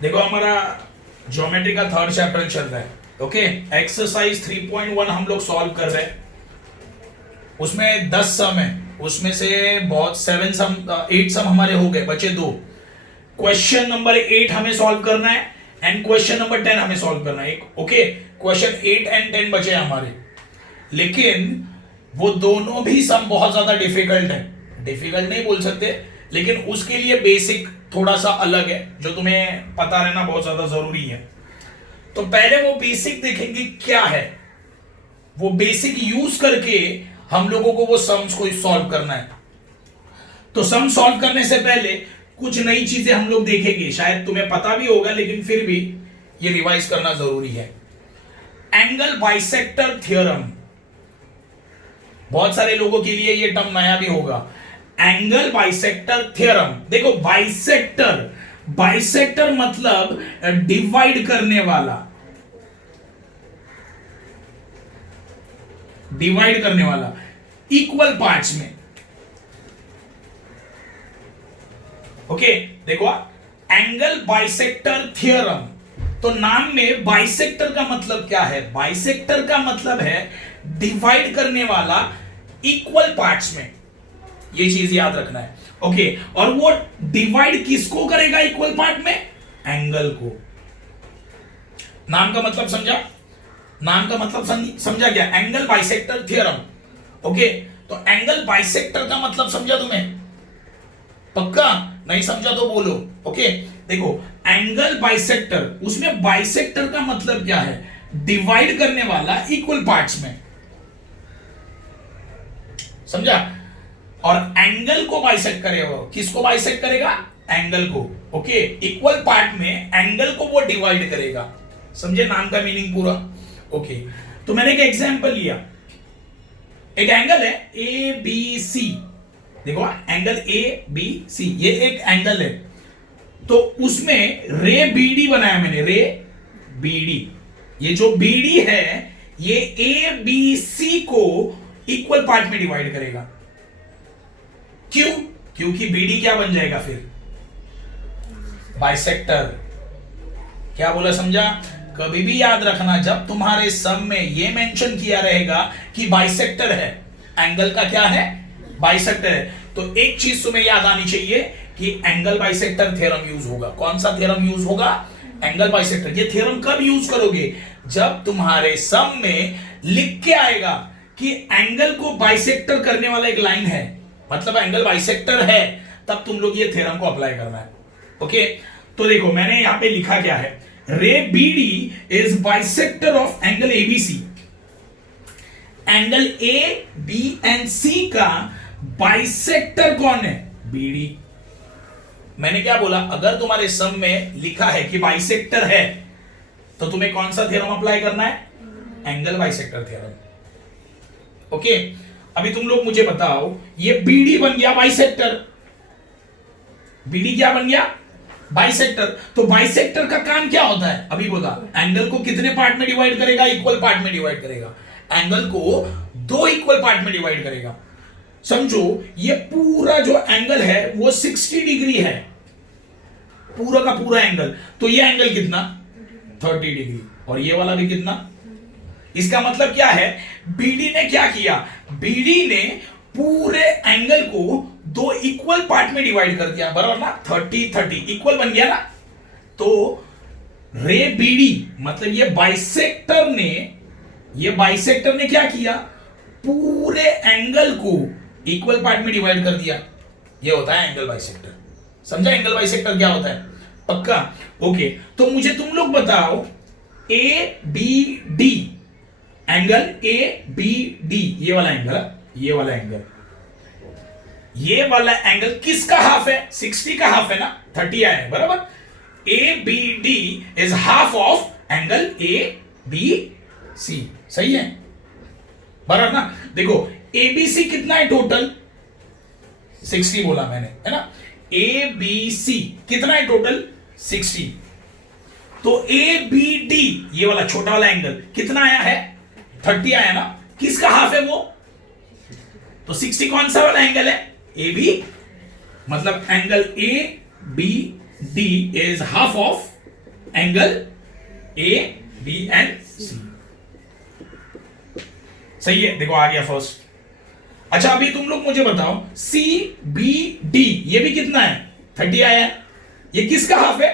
देखो हमारा ज्योमेट्री का थर्ड चैप्टर चल रहा है। ओके, एक्सरसाइज 3.1 हम लोग सॉल्व कर रहे हैं। उसमें 10 सम है, उसमें से बहुत 8 सम हमारे हो गए, बचे 2। क्वेश्चन नंबर 8 हमें सॉल्व करना है एंड क्वेश्चन नंबर 10 हमें सॉल्व करना है। ओके, क्वेश्चन 8 एंड 10 बचे हैं हमारे, लेकिन वो दोनों भी सम बहुत ज्यादा डिफिकल्ट है। डिफिकल्ट नहीं बोल सकते, लेकिन उसके लिए बेसिक थोड़ा सा अलग है, जो तुम्हें पता रहना बहुत ज्यादा जरूरी है। तो पहले वो बेसिक देखेंगे क्या है, वो बेसिक यूज करके हम लोगों को वो सम्स को सॉल्व करना है। तो सम सॉल्व करने से पहले कुछ नई चीजें हम लोग देखेंगे, शायद तुम्हें पता भी होगा लेकिन फिर भी ये रिवाइज करना जरूरी है। एंगल बाइसेक्टर थ्योरम, बहुत सारे लोगों के लिए ये टर्म नया भी होगा। एंगल बाइसेक्टर थ्योरम, देखो बाइसेक्टर, बाइसेक्टर मतलब डिवाइड करने वाला, डिवाइड करने वाला इक्वल पार्ट्स में। ओके, देखो एंगल बाइसेक्टर थ्योरम, तो नाम में बाइसेक्टर का मतलब क्या है? बाइसेक्टर का मतलब है डिवाइड करने वाला इक्वल पार्ट्स में, ये चीज याद रखना है। ओके, और वो डिवाइड किसको करेगा इक्वल पार्ट में? एंगल को। नाम का मतलब समझा? नाम का मतलब समझा क्या? Angle bisector theorem. ओके, तो एंगल बाइसेक्टर का मतलब समझा तुम्हें? पक्का? नहीं समझा तो बोलो। ओके, देखो एंगल बाइसेक्टर, उसमें बाइसेक्टर का मतलब क्या है? डिवाइड करने वाला इक्वल पार्ट्स में, समझा? और एंगल को बाइसेक्ट करेगा, किसको बाइसेक्ट करेगा? एंगल को। ओके, इक्वल पार्ट में एंगल को वो डिवाइड करेगा। समझे नाम का मीनिंग पूरा? ओके, तो मैंने एक एग्जांपल लिया, एक एंगल है ए बी सी। देखो एंगल ए बी सी, ये एक एंगल है, तो उसमें रे बीडी बनाया मैंने, रे बीडी। ये जो बीडी है ये ए बी सी को इक्वल पार्ट में डिवाइड करेगा। क्यों? क्योंकि बीडी क्या बन जाएगा फिर? बाइसेक्टर। क्या बोला, समझा? कभी भी याद रखना, जब तुम्हारे सम में ये मेंशन किया रहेगा कि बाइसेक्टर है, एंगल का क्या है? बाइसेक्टर है, तो एक चीज तुम्हें याद आनी चाहिए कि एंगल बाइसेक्टर थ्योरम यूज होगा। कौन सा थ्योरम यूज होगा? Angle bisector. ये थ्योरम कब यूज करोगे? जब तुम्हारे सम में लिख के आएगा कि एंगल को बाइसेक्टर करने वाला एक लाइन है, मतलब एंगल बाइसेक्टर है, तब तुम लोग ये थ्योरम को अप्लाई करना है। ओके, तो देखो मैंने यहां पे लिखा क्या है, ray BD is bisector of angle ABC. Angle A B and C का बाइसेक्टर कौन है? बीडी। मैंने क्या बोला, अगर तुम्हारे सम में लिखा है कि बाइसेक्टर है, तो तुम्हें कौन सा थ्योरम अप्लाई करना है? Angle bisector theorem. ओके, अभी तुम लोग मुझे बताओ, ये बीडी बन गया बाइसेक्टर, बीडी क्या बन गया? बाइसेक्टर। तो बाइसेक्टर का काम क्या होता है? अभी बोला, एंगल को कितने पार्ट में डिवाइड करेगा? इक्वल पार्ट में डिवाइड करेगा। एंगल को 2 इक्वल पार्ट में डिवाइड करेगा। समझो ये पूरा जो एंगल है वो 60 डिग्री है, पूरा का पूरा एंगल। तो ये एंगल कितना? 30 डिग्री। और ये वाला भी कितना? इसका मतलब क्या है? बीडी ने क्या किया? बीडी ने पूरे एंगल को 2 इक्वल पार्ट में डिवाइड कर दिया, बराबर ना? 30 30 इक्वल बन गया ना? तो रे बीडी मतलब ये बाइसेक्टर ने क्या किया? पूरे एंगल को इक्वल पार्ट में डिवाइड कर दिया। ये होता है एंगल बाइसेक्टर। समझा एंगल बाइसेक्टर क्या होता है? पक्का? ओके, तो मुझे तुम लोग बताओ, A B D, angle A B D, ये वाला एंगल, ये वाला एंगल, ये वाला एंगल किसका हाफ है? 60 का हाफ है ना? 30 आया है, बराबर? A B D is half of angle A B C. सही है, बराबर ना? देखो एबीसी कितना है टोटल? 60 बोला मैंने, है ना? ए बी सी कितना है टोटल? 60। तो ए बी डी, ये वाला छोटा वाला एंगल कितना आया है? 30 आया ना? किसका हाफ है वो? तो 60 कौन सा वाला एंगल है? ए बी, मतलब angle A B D is half of angle A B and C. सही है, देखो आ गया फर्स्ट। अच्छा अभी तुम लोग मुझे बताओ सी बी डी ये भी कितना है 30 आया है, ये किसका हाफ है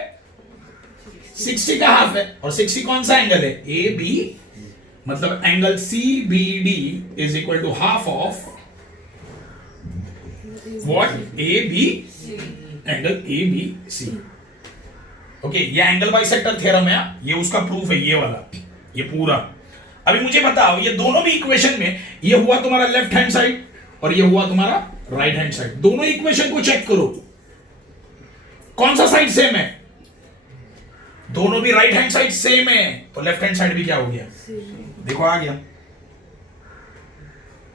60 का हाफ है, और 60 कौन सा एंगल है ए बी, मतलब angle C B D is equal to half of what A B, angle A B C. Okay ये एंगल बाइसेक्टर थ्योरम है, ये उसका प्रूफ है ये वाला, ये पूरा। अभी मुझे बताओ ये दोनों भी इक्वेशन में, ये हुआ तुम्हारा लेफ्ट हैंड साइड और ये हुआ तुम्हारा राइट हैंड साइड, दोनों इक्वेशन को चेक करो कौन सा साइड सेम है, दोनों भी राइट हैंड साइड सेम है, तो लेफ्ट हैंड साइड भी क्या हो गया, देखो आ गया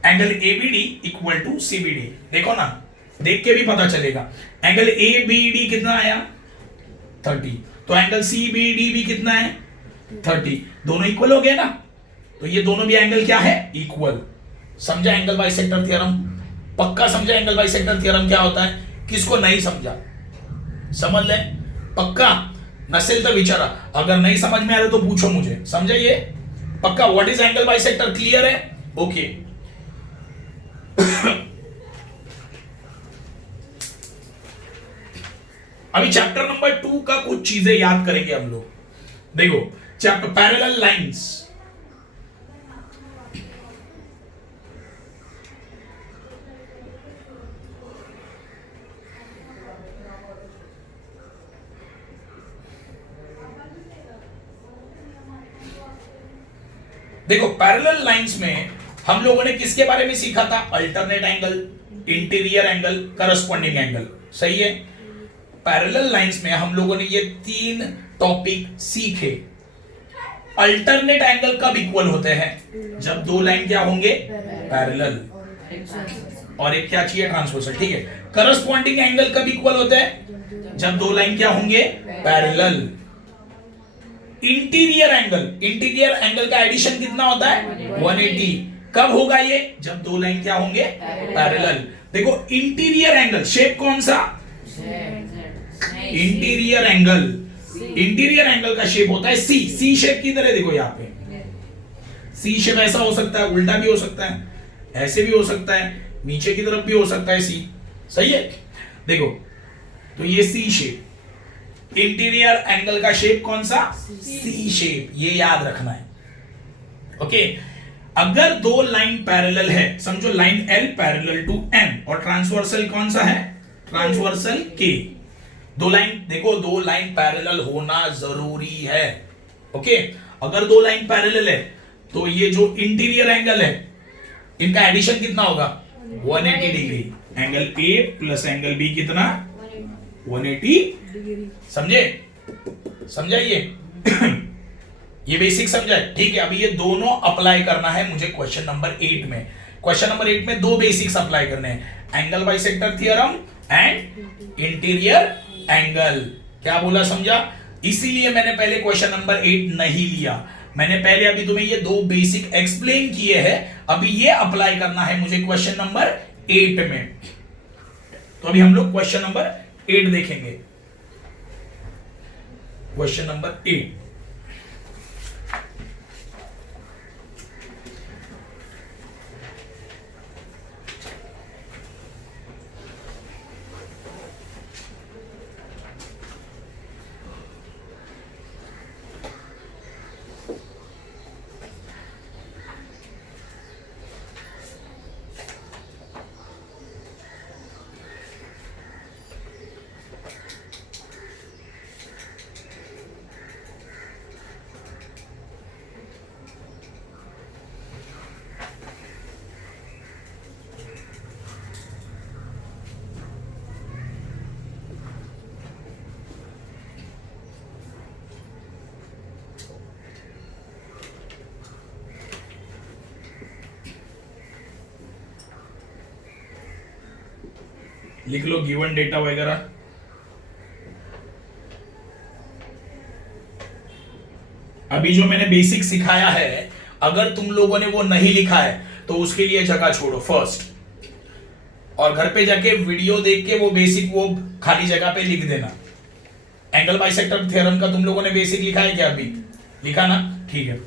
angle ABD equal to CBD. देखो ना, देख के भी पता चलेगा, एंगल एबीडी कितना आया 30, तो एंगल सीबीडी भी कितना है 30, दोनों इक्वल हो गए ना, तो ये दोनों भी एंगल क्या है इक्वल। समझा एंगल बाइसेक्टर थ्योरम, पक्का समझा एंगल बाइसेक्टर थ्योरम क्या होता है, किसको नहीं समझा समझ ले पक्का, नसेल तो विचारा, अगर नहीं समझ में आ रहा तो पूछो मुझे, समझा ये पक्का। What is angle bisector, clear है, ओके। अभी चैप्टर नंबर 2 का कुछ चीजें याद करेंगे हम लोग। देखो चैप्टर पैरेलल लाइंस, देखो पैरेलल लाइंस में हम लोगों ने किसके बारे में सीखा था, alternate angle, interior angle, corresponding angle, सही है। पैरेलल लाइंस में हम लोगों ने ये 3 टॉपिक सीखे। अल्टरनेट एंगल कब इक्वल होते हैं, जब दो लाइन क्या होंगे पैरेलल, और एक क्या चाहिए ट्रांसवर्सल, ठीक है। करस्पॉन्डिंग एंगल कब इक्वल होते हैं, जब दो लाइन क्या होंगे पैरेलल। इंटीरियर एंगल का एडिशन कितना होता है 180, कब होगा ये, जब दो लाइन क्या होंगे पैरेलल। देखो इंटीरियर एंगल शेप कौन सा, इंटीरियर एंगल का शेप होता है सी शेप की तरह। देखो यहाँ पे सी शेप ऐसा हो सकता है, उल्टा भी हो सकता है, ऐसे भी हो सकता है, नीचे की तरफ भी हो सकता है सी, सही है। देखो तो ये सी शेप, इंटीरियर एंगल का शेप कौन सा सी शेप, ये याद रखना है, ओके। अगर दो लाइन पैरेलल है, समझो line L parallel to M, और ट्रांसवर्सल कौन सा है ट्रांसवर्सल K, दो लाइन, देखो दो लाइन पैरेलल होना जरूरी है, ओके। अगर दो लाइन पैरेलल है तो ये जो इंटीरियर एंगल है इनका एडिशन कितना होगा 180 degree, angle A plus angle B कितना 180, समझाइए ये बेसिक समझा है, ठीक है। अभी ये दोनों अप्लाई करना है मुझे क्वेश्चन नंबर 8 में। क्वेश्चन नंबर 8 में दो बेसिक्स अप्लाई करने हैं, angle bisector theorem and interior angle. क्या बोला समझा, इसीलिए मैंने पहले क्वेश्चन नंबर 8 नहीं लिया, मैंने पहले अभी तुम्हें ये दो बेसिक एक्सप्लेन किए हैं, अभी ये अप्लाई करना है मुझे क्वेश्चन नंबर 8 में। तो अभी हम लोग क्वेश्चन नंबर 8 देखेंगे, क्वेश्चन नंबर 8। लिख लो गिवन डेटा वगैरह। अभी जो मैंने बेसिक सिखाया है, अगर तुम लोगों ने वो नहीं लिखा है तो उसके लिए जगह छोड़ो फर्स्ट, और घर पे जाके वीडियो देख के वो बेसिक वो खाली जगह पे लिख देना, एंगल बाइसेक्टर थ्योरम का तुम लोगों ने बेसिक लिखा है क्या? अभी लिखा ना? ठीक है।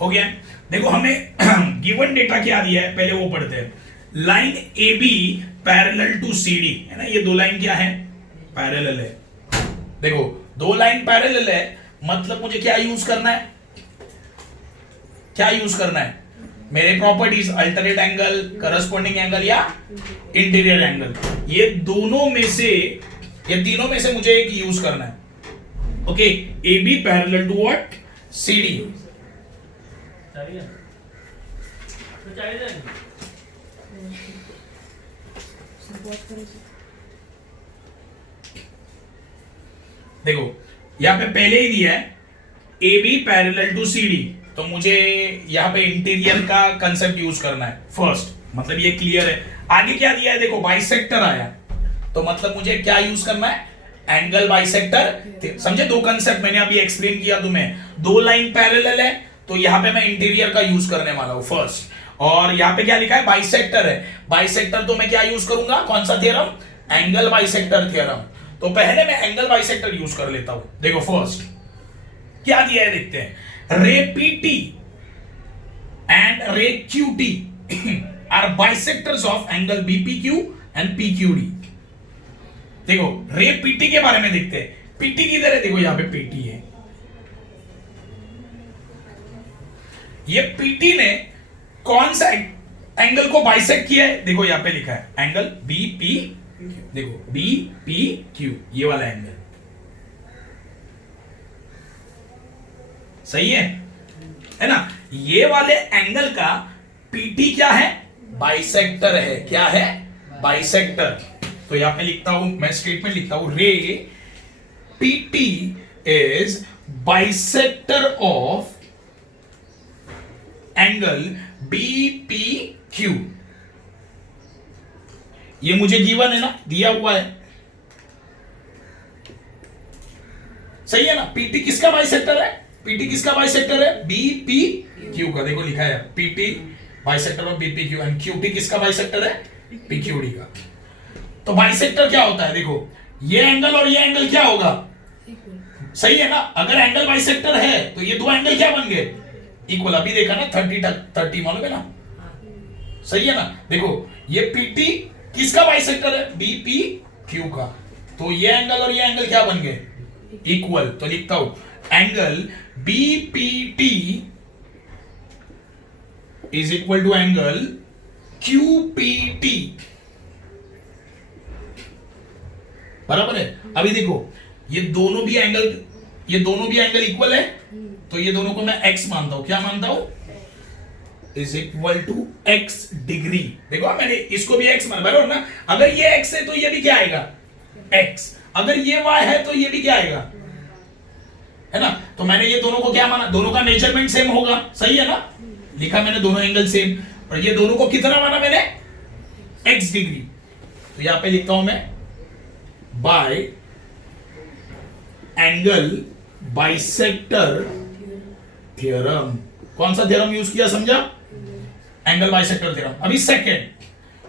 हो गया। देखो हमें गिवन डेटा क्या दिया है, पहले वो पढ़ते हैं। Line A B parallel to C D, है ना? ये दो लाइन क्या है? पैरेलल है। देखो दो लाइन पैरेलल है, मतलब मुझे क्या यूज करना है? क्या यूज करना है? मेरे properties alternate angle, corresponding angle या इंटीरियर एंगल, ये दोनों में से, ये तीनों में से मुझे एक यूज करना है। Okay, A B parallel to what? C D. देखो यहां पे पहले ही दिया है A B parallel to C D, तो मुझे यहां पे इंटीरियर का कंसेप्ट यूज करना है फर्स्ट, मतलब ये क्लियर है। आगे क्या दिया है? देखो बाइसेक्टर आया, तो मतलब मुझे क्या यूज करना है? Angle bisector. समझे? दो कंसेप्ट मैंने अभी एक्सप्लेन किया तुम्हें। दो लाइन पैरेलल है, तो यहां पे मैं इंटीरियर का यूज करने वाला हूं फर्स्ट। और यहां पे क्या लिखा है? बाइसेक्टर है। बाइसेक्टर तो मैं क्या यूज करूंगा? कौन सा थ्योरम? Angle bisector theorem. तो पहले मैं एंगल बाइसेक्टर यूज कर लेता हूं। देखो फर्स्ट क्या दिया है, देखते हैं। Ray PT and ray QT are bisectors of angle BPQ and PQD. देखो रे पीटी के बारे में देखते हैं। पीटी किधर है? देखो यहां पे पीटी है। ये पीटी ने कौन सा एंगल को बाइसेक्ट किया है? देखो यहां पे लिखा है एंगल बीपी, देखो बीपीक्यू, ये वाला एंगल सही है ना? ये वाले एंगल का पीटी क्या है? बाइसेक्टर है। क्या है? बाइसेक्टर। तो यहां पे लिखता हूं, मैं स्टेटमेंट लिखता हूं, रे PT is bisector of angle BPQ. ये मुझे गिवन है ना, दिया हुआ है, सही है ना? पीटी किसका बाइसेक्टर है? पीटी किसका बाइसेक्टर है? बीपीक्यू का। देखो लिखा है PT bisector of BPQ, and QT किसका बाइसेक्टर है? पीक्यूडी का। तो बाइसेक्टर क्या होता है? देखो ये एंगल और ये एंगल क्या होगा? सही है ना? अगर एंगल बाइसेक्टर है तो ये दो एंगल क्या बन गए? इक्वल। अभी देखा ना 30 मालूम है ना? सही है ना? देखो ये पीटी किसका बाइसेक्टर है? बीपीक्यू का। तो ये एंगल और ये एंगल क्या बन गए? इक्वल। तो लिखता हूं angle BPT is equal to angle QPT. बराबर है? अभी देखो ये दोनों भी एंगल इक्वल है, तो ये दोनों को मैं x मानता हूं। क्या मानता हूं? Is equal to x degree. देखो मैंने इसको भी x माना, बराबर ना? अगर ये x है तो ये भी क्या आएगा? x। अगर ये y है तो ये भी क्या आएगा? है ना। तो मैंने ये दोनों को क्या माना, दोनों का मेजरमेंट सेम होगा, सही है ना, लिखा मैंने दोनों एंगल सेम, और ये दोनों को कितना माना मैंने, x डिग्री। तो यहां पे लिखता हूं मैं बाय एंगल बाइसेक्टर थ्योरम। कौन सा थ्योरम यूज किया, समझा, एंगल बाइसेक्टर थ्योरम। अभी सेकंड,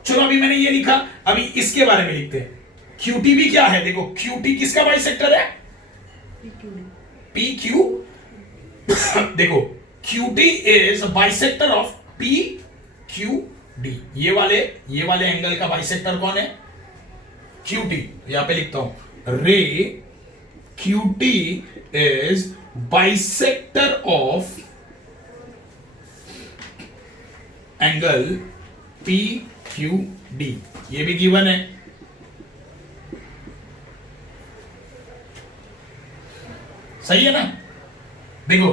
चलो अभी मैंने ये लिखा, अभी इसके बारे में लिखते हैं। QT भी क्या है, देखो QT किसका बाइसेक्टर है, PQ। देखो QT is bisector of PQD। ये वाले एंगल का बाइसेक्टर कौन है, QT। यहां पे लिखता हूं रे QT is bisector of angle PQD। ये भी गिवन है, सही है ना। देखो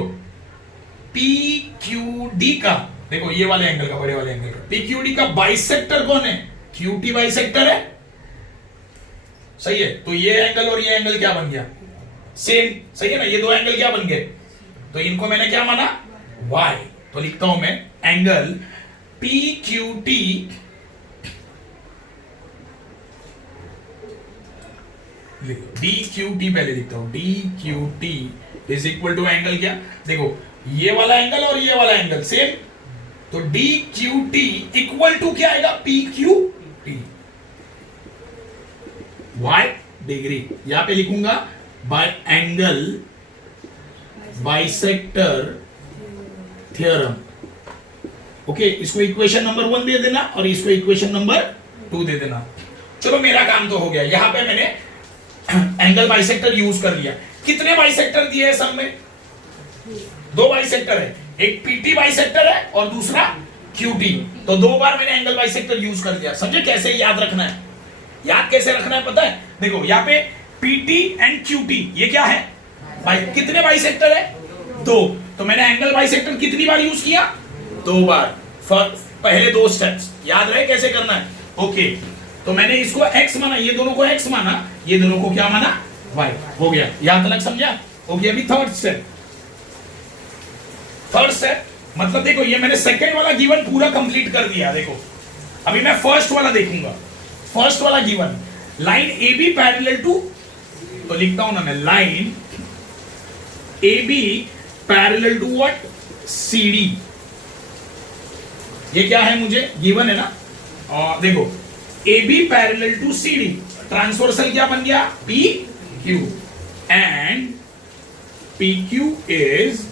PQD का, देखो ये वाले एंगल का, बड़े वाले एंगल का, PQD का बाइसेक्टर कौन है, QT बाइसेक्टर है, सही है। तो ये एंगल और ये एंगल क्या बन गया, सेम, सही है ना। ये दो एंगल क्या बन गए, तो इनको मैंने क्या माना, y। तो लिखता हूं मैं एंगल PQT DQT पहले लिखता हूं, DQT is equal to angle क्या, देखो ये वाला एंगल और ये वाला एंगल सेम, तो DQT इक्वल टू क्या आएगा, PQT, y डिग्री। यहां पे लिखूंगा by angle bisector theorem. Okay, इसको इक्वेशन नंबर 1 दे देना और इसको इक्वेशन नंबर 2 दे देना। चलो मेरा काम तो हो गया, यहां पे मैंने एंगल बाइसेक्टर यूज कर लिया। कितने बाइसेक्टर दिए हैं सब में, 2 बाइसेक्टर है, एक PT बाइसेक्टर है और दूसरा QT। तो 2 बार मैंने एंगल बाइसेक्टर यूज कर लिया। समझे कैसे याद रखना है, याद कैसे रखना है पता है, देखो यहाँ पे PT एंड QT ये क्या है, कितने बाइसेक्टर है, 2। तो मैंने एंगल बाइसेक्टर कितनी बार यूज किया, 2 बार। पहले 2 स्टेप्स याद रहे कैसे करना है। ओके, तो मैंने इसको x माना, ये दोनों को x माना, ये दोनों को क्या माना, y। हो गया, यहां तक समझा। ओके, अभी थर्ड स्टेप मतलब देखो ये मैंने सेकंड वाला गिवन पूरा कंप्लीट कर दिया। देखो अभी मैं फर्स्ट वाला देखूंगा। फर्स्ट वाला given line AB parallel to, तो लिखता हूं ना मैं line AB parallel to what, CD। ये क्या है, मुझे गिवन है ना, और देखो AB parallel to CD, transversal क्या बन गया, PQ, and PQ is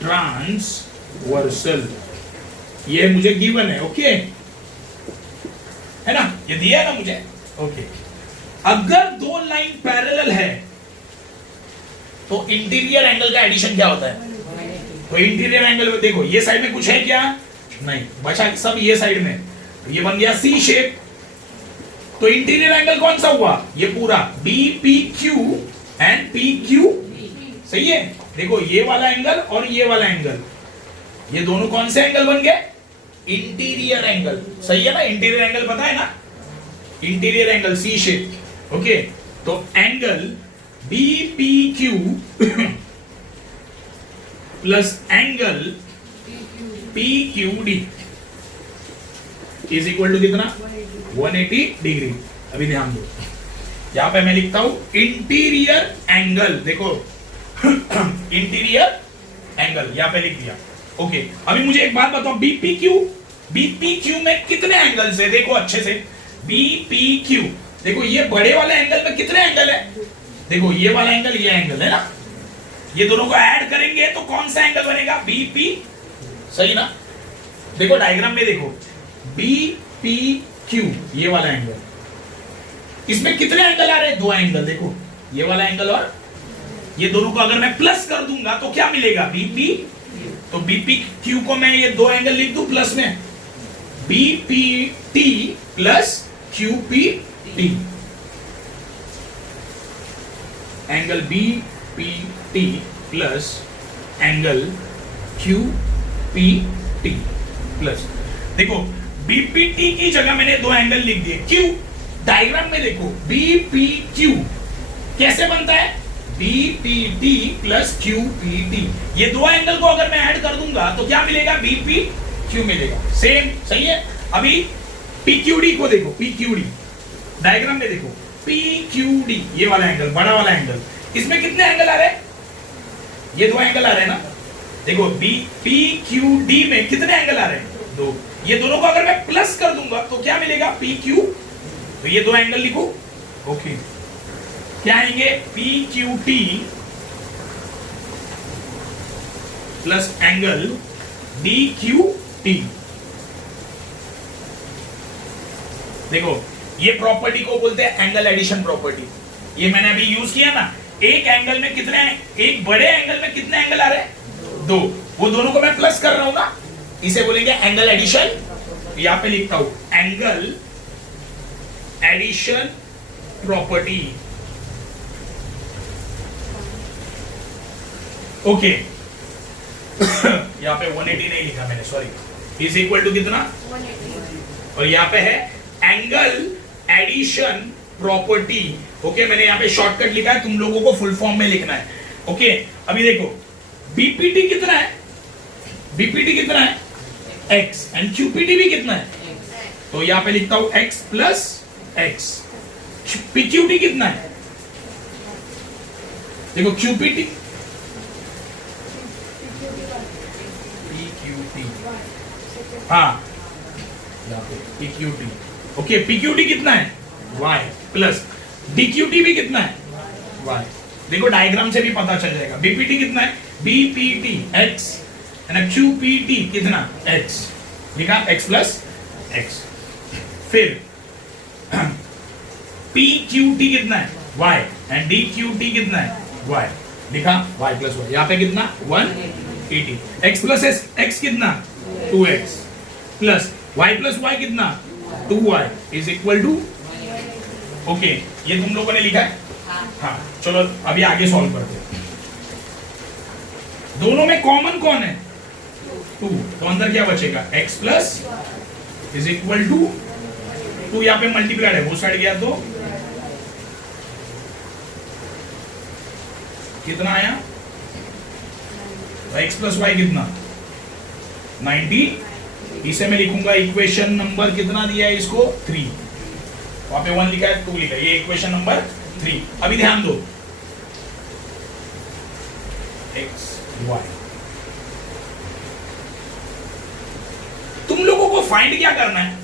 transversal. ये मुझे गिवन है, ओके है ना, ये दिया है ना मुझे। ओके, अगर 2 लाइन पैरेलल है तो इंटीरियर एंगल का एडिशन क्या होता है, तो इंटीरियर एंगल में देखो ये साइड में कुछ है क्या, नहीं बचा सब ये साइड में, तो ये बन गया C शेप। तो इंटीरियर एंगल कौन सा हुआ, ये पूरा BPQ एंड PQ, सही है। देखो ये वाला एंगल और ये वाला एंगल, ये दोनों कौन से एंगल बन गए, इंटीरियर एंगल, सही है ना। इंटीरियर एंगल पता है ना, interior angle C shape. Okay, तो angle BPQ plus angle PQD is equal to कितना, 180 डिग्री। अभी ध्यान दो, यहां पे मैं लिखता हूं इंटीरियर एंगल, देखो इंटीरियर एंगल यहां पे लिख दिया। ओके, अभी मुझे एक बात बताओ, BPQ में कितने एंगल्स है, देखो अच्छे से, BPQ देखो ये बड़े वाले एंगल में कितने एंगल है, देखो ये वाला एंगल, ये एंगल है ना, ये दोनों को ऐड करेंगे तो कौन सा एंगल बनेगा, BP, सही ना। देखो डायग्राम में देखो BPQ ये वाला एंगल, इसमें कितने एंगल आ रहे हैं, 2 एंगल। देखो ये वाला एंगल और ये दोनों को अगर मैं प्लस कर दूंगा तो क्या मिलेगा, BP। तो BPQ को मैं ये 2 एंगल लिख दूं प्लस में, BPT plus QPT, angle BPT plus angle QPT plus, देखो BPT की जगह मैंने 2 एंगल लिख दिए, क्यों, डायग्राम में देखो BPQ कैसे बनता है, BPT प्लस QPT, ये दो एंगल को अगर मैं ऐड कर दूंगा तो क्या मिलेगा? BPQ मिलेगा। सेम, सही है। अभी PQD को देखो, PQD डायग्राम में देखो, PQD ये वाला एंगल, बड़ा वाला एंगल, इसमें कितने एंगल आ रहे हैं? ये दो एंगल आ रहे हैं ना। देखो PQD में कितने एंगल आ रहे हैं? दो। ये दोनों को अगर मैं प्लस कर दूंगा तो क्या मिलेगा? PQ। तो ये दो एंगल लिखो, ओके। क्या आएंगे? PQT plus angle DQT। देखो ये प्रॉपर्टी को बोलते हैं एंगल एडिशन प्रॉपर्टी। ये मैंने अभी यूज किया ना। एक एंगल में कितने, एक बड़े एंगल में कितने एंगल आ रहे हैं? दो। वो दोनों को मैं प्लस कर रहा हूं ना, इसे बोलेंगे एंगल एडिशन। यहां पे लिखता हूं एंगल एडिशन प्रॉपर्टी, ओके। यहां पे 180 नहीं लिखा मैंने, सॉरी। इज इक्वल टू कितना? 180। और यहां पे है एंगल एडिशन प्रॉपर्टी, ओके। मैंने यहां पे शॉर्टकट लिखा है, तुम लोगों को फुल फॉर्म में लिखना है, ओके। अभी देखो बीपीटी कितना है? बीपीटी कितना है? x। एंड क्यूपीटी भी कितना है? तो यहां पे लिखता हूं x प्लस x। पीक्यूटी कितना है? देखो क्यूपीटी, पीक्यूटी, हाँ यहां पे पीक्यूटी, ओके। पीक्यूटी कितना है? y प्लस डीक्यूटी भी कितना है? y। देखो डायग्राम से भी पता चल जाएगा। बीपीटी कितना है? बीपीटी x एंड क्यूपीटी कितना? x। लिखा x प्लस x। फिर पीक्यूटी कितना है? y एंड डीक्यूटी कितना है? y। लिखा y प्लस y। यहाँ पे कितना? 180। x प्लस x कितना? 2x plus y plus y कितना? 2y is equal to, okay. ये तुम लोगों ने लिखा है, हाँ। चलो अभी आगे सॉल्व करते हैं। दोनों में कॉमन कौन है? 2। तो अंदर क्या बचेगा? x plus is equal to 2। यहाँ पे मल्टीप्लाइड है, वो साइड गया तो कितना आया? x प्लस वाई कितना? 90। इसे मैं लिखूंगा इक्वेशन नंबर कितना दिया है इसको? 3। वहां पे 1 लिखा है, 2 लिखा है, ये इक्वेशन नंबर 3। अभी ध्यान दो, x y, तुम लोगों को फाइंड क्या करना है?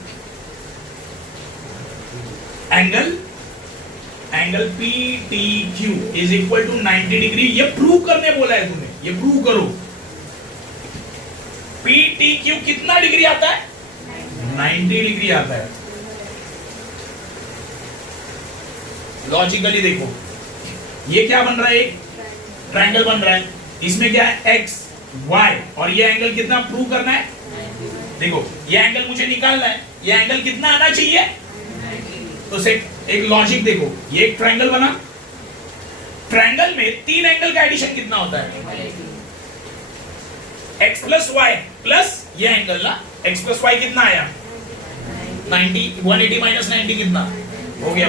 Angle PTQ is equal to 90 degree. ये प्रूव करने बोला है तुम्हें, ये प्रूव करो। PTQ कितना डिग्री आता है? 90 डिग्री आता है। लॉजिकली देखो, ये क्या बन रहा है? एक ट्रायंगल बन रहा है। इसमें क्या है? x y, और ये एंगल कितना प्रूव करना है? देखो ये एंगल मुझे निकालना है, ये एंगल कितना आना चाहिए? तो से एक लॉजिक देखो, ये एक ट्रायंगल बना। ट्रायंगल में 3 एंगल का एडिशन कितना होता है? x प्लस वाई प्लस ये एंगल ना, x प्लस वाई कितना आया? 90। 180 माइनस 90 कितना हो गया?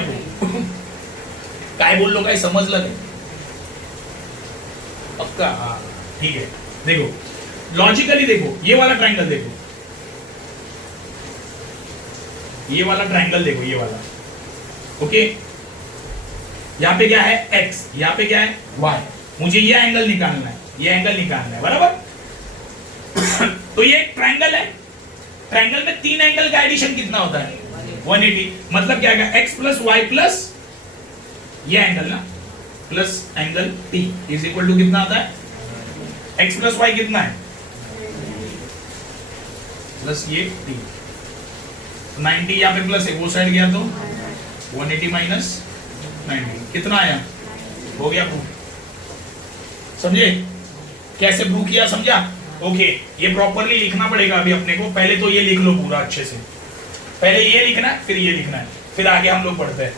काय बोल लो, काय समजलं नहीं? पक्का? हाँ ठीक है। देखो लॉजिकली देखो, ये वाला ट्रायंगल देखो, ये वाला ट्रायंगल देखो, ये वाला, ओके। यहां पे क्या है? x, यहां पे क्या है? y। मुझे ये एंगल निकालना है, ये एंगल निकालना है, बराबर। तो ये एक ट्रायंगल है। ट्रायंगल में 3 एंगल का एडिशन कितना होता है? 180। मतलब क्या है? x प्लस वाई प्लस ये एंगल ना, plus angle t is equal to कितना आता है? x प्लस वाई कितना है? प्लस ये t। 90 यहाँ पे प्लस है, वो साइड गया तो 180 माइनस 90 कितना आया? हो गया प्रूफ। समझे कैसे प्रूफ किया? समझा? ओके। ये प्रॉपरली लिखना पड़ेगा अभी अपने को। पहले तो ये लिख लो पूरा अच्छे से, पहले ये लिखना है, फिर ये लिखना है, फिर आगे हम लोग पढ़ते हैं।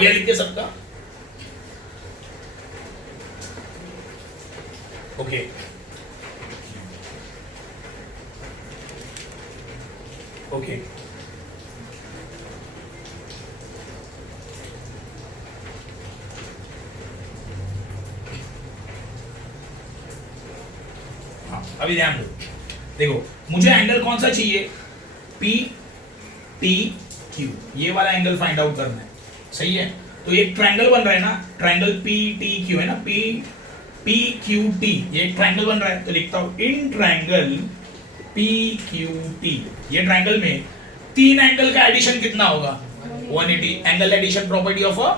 हो गया लिख के सबका? ओके ओके हाँ, अभी ध्यान दो। देखो मुझे एंगल कौन सा चाहिए? पी टी क्यू, ये वाला एंगल फाइंड आउट करना है, सही है? तो एक ट्रायंगल बन रहा है ना, ट्रायंगल पी टी क्यू है ना, पी पी क्यू टी, ये एक ट्रायंगल बन रहा है, तो लिखता हूं in triangle P Q T. ये ट्रायंगल में तीन एंगल का एडिशन कितना होगा? 180। Angle addition property of a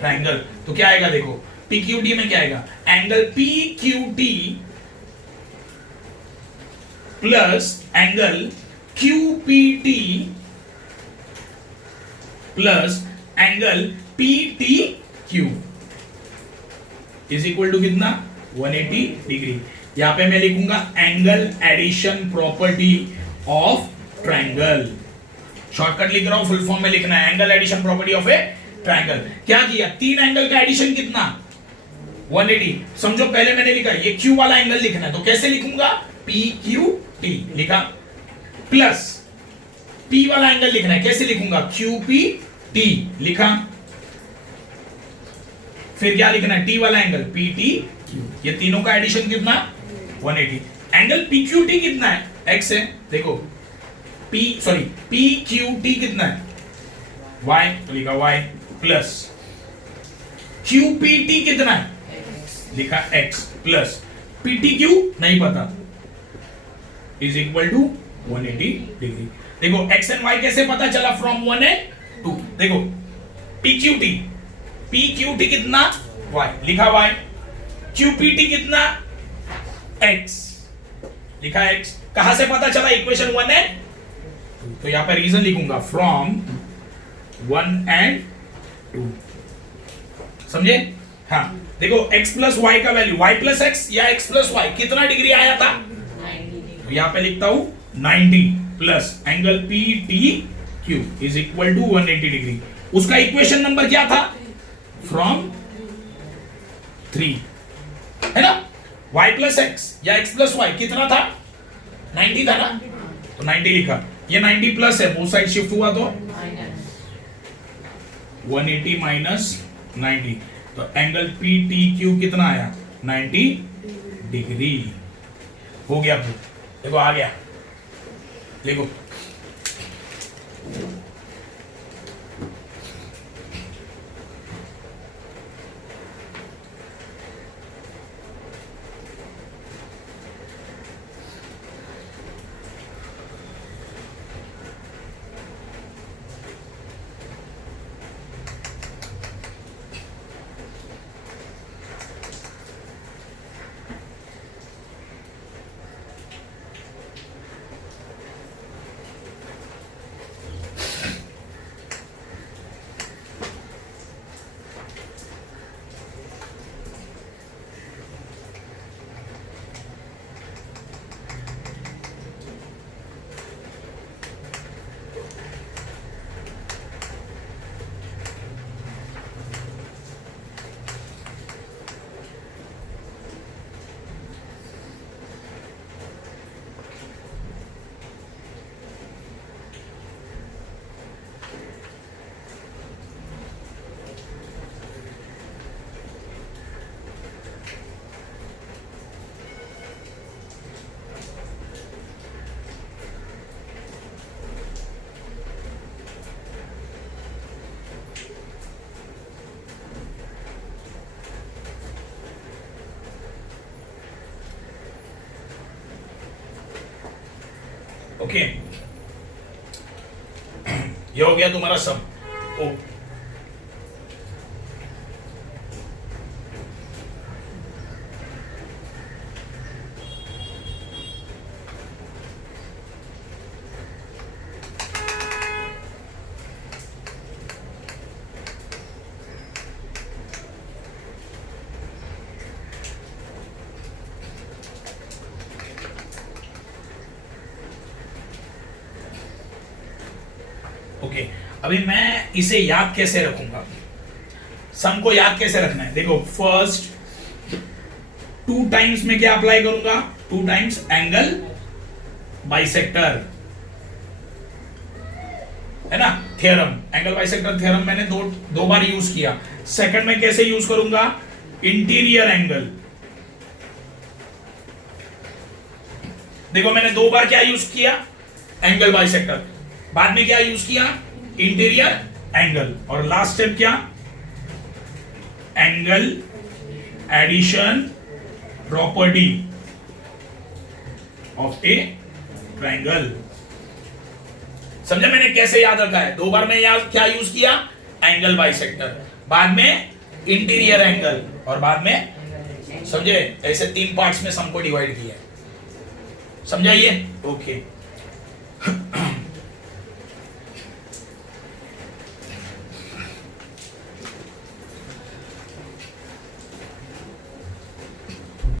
triangle. तो क्या आएगा देखो, पी क्यू टी में क्या आएगा? Angle P Q T plus angle Q P T plus angle P T Q is equal to कितना? 180 डिग्री। यहां पे मैं लिखूंगा angle addition property of triangle. Shortcut लिख रहा हूं, फुल फॉर्म में लिखना है, angle addition property of a triangle. क्या किया? तीन एंगल का एडिशन कितना? 180। समझो पहले मैंने लिखा ये क्यू वाला एंगल लिखना है, तो कैसे लिखूंगा? पी क्यू टी लिखा, प्लस पी वाला एंगल लिखना है, कैसे लिखूंगा? क्यू पी टी लिखा, फिर क्या लिखना है? टी वाला एंगल पी टी क्यू। ये तीनों का एडिशन कितना? 180। एंगल पी क्यू टी कितना है? एक्स है, देखो पी क्यू टी कितना है? वाई, तो लिखा y, plus Q P T कितना है? लिखा x, plus P T Q नहीं पता, इज इक्वल टू 180 डिग्री। देखो एक्स एंड वाई कैसे पता चला? From 1 and 2। देखो पी क्यू टी कितना? वाई, लिखा वाई। क्यू पी टी कितना? एक्स, लिखा एक्स। कहां से पता चला? Equation 1 and 2। तो यहां पर रीजन लिखूंगा, फ्रॉम 1 एंड 2। समझे? हाँ, देखो x प्लस वाई का वैल्यू y प्लस एक्स या x प्लस वाई कितना डिग्री आया था? 90। तो यहां पे लिखता हूं 90 plus angle P T Q is equal to 180 degree. उसका इक्वेशन नंबर क्या था? फ्रॉम 3 है ना। y प्लस एक्स या x प्लस वाई कितना था? 90 था ना, तो 90 लिखा। ये 90 प्लस है, बोथ साइड शिफ्ट हुआ तो 180 माइनस 90, तो एंगल पी टी क्यू कितना आया? 90 डिग्री। हो गया, देखो आ गया, देखो ओके। ये हो गया तुम्हारा सब। ओ ओके, अभी मैं इसे याद कैसे रखूंगा? सम को याद कैसे रखना है, देखो फर्स्ट 2 टाइम्स में क्या अप्लाई करूंगा, 2 टाइम्स एंगल बाइसेक्टर, है ना, थ्योरम, एंगल बाइसेक्टर थ्योरम मैंने दो बार यूज किया। सेकंड में कैसे यूज करूंगा, इंटीरियर एंगल, देखो मैंने 2 बार क्या यूज किया, एंगल बाइसेक्टर, बाद में क्या यूज किया, इंटीरियर एंगल, और लास्ट स्टेप क्या, angle addition property of a triangle. समझा मैंने कैसे याद रखा है, 2 बार मैं क्या यूज किया, एंगल बाइसेक्टर, बाद में इंटीरियर एंगल, और बाद में, समझे, ऐसे 3 पार्ट्स में सम को डिवाइड किया, समझाइए, ओके।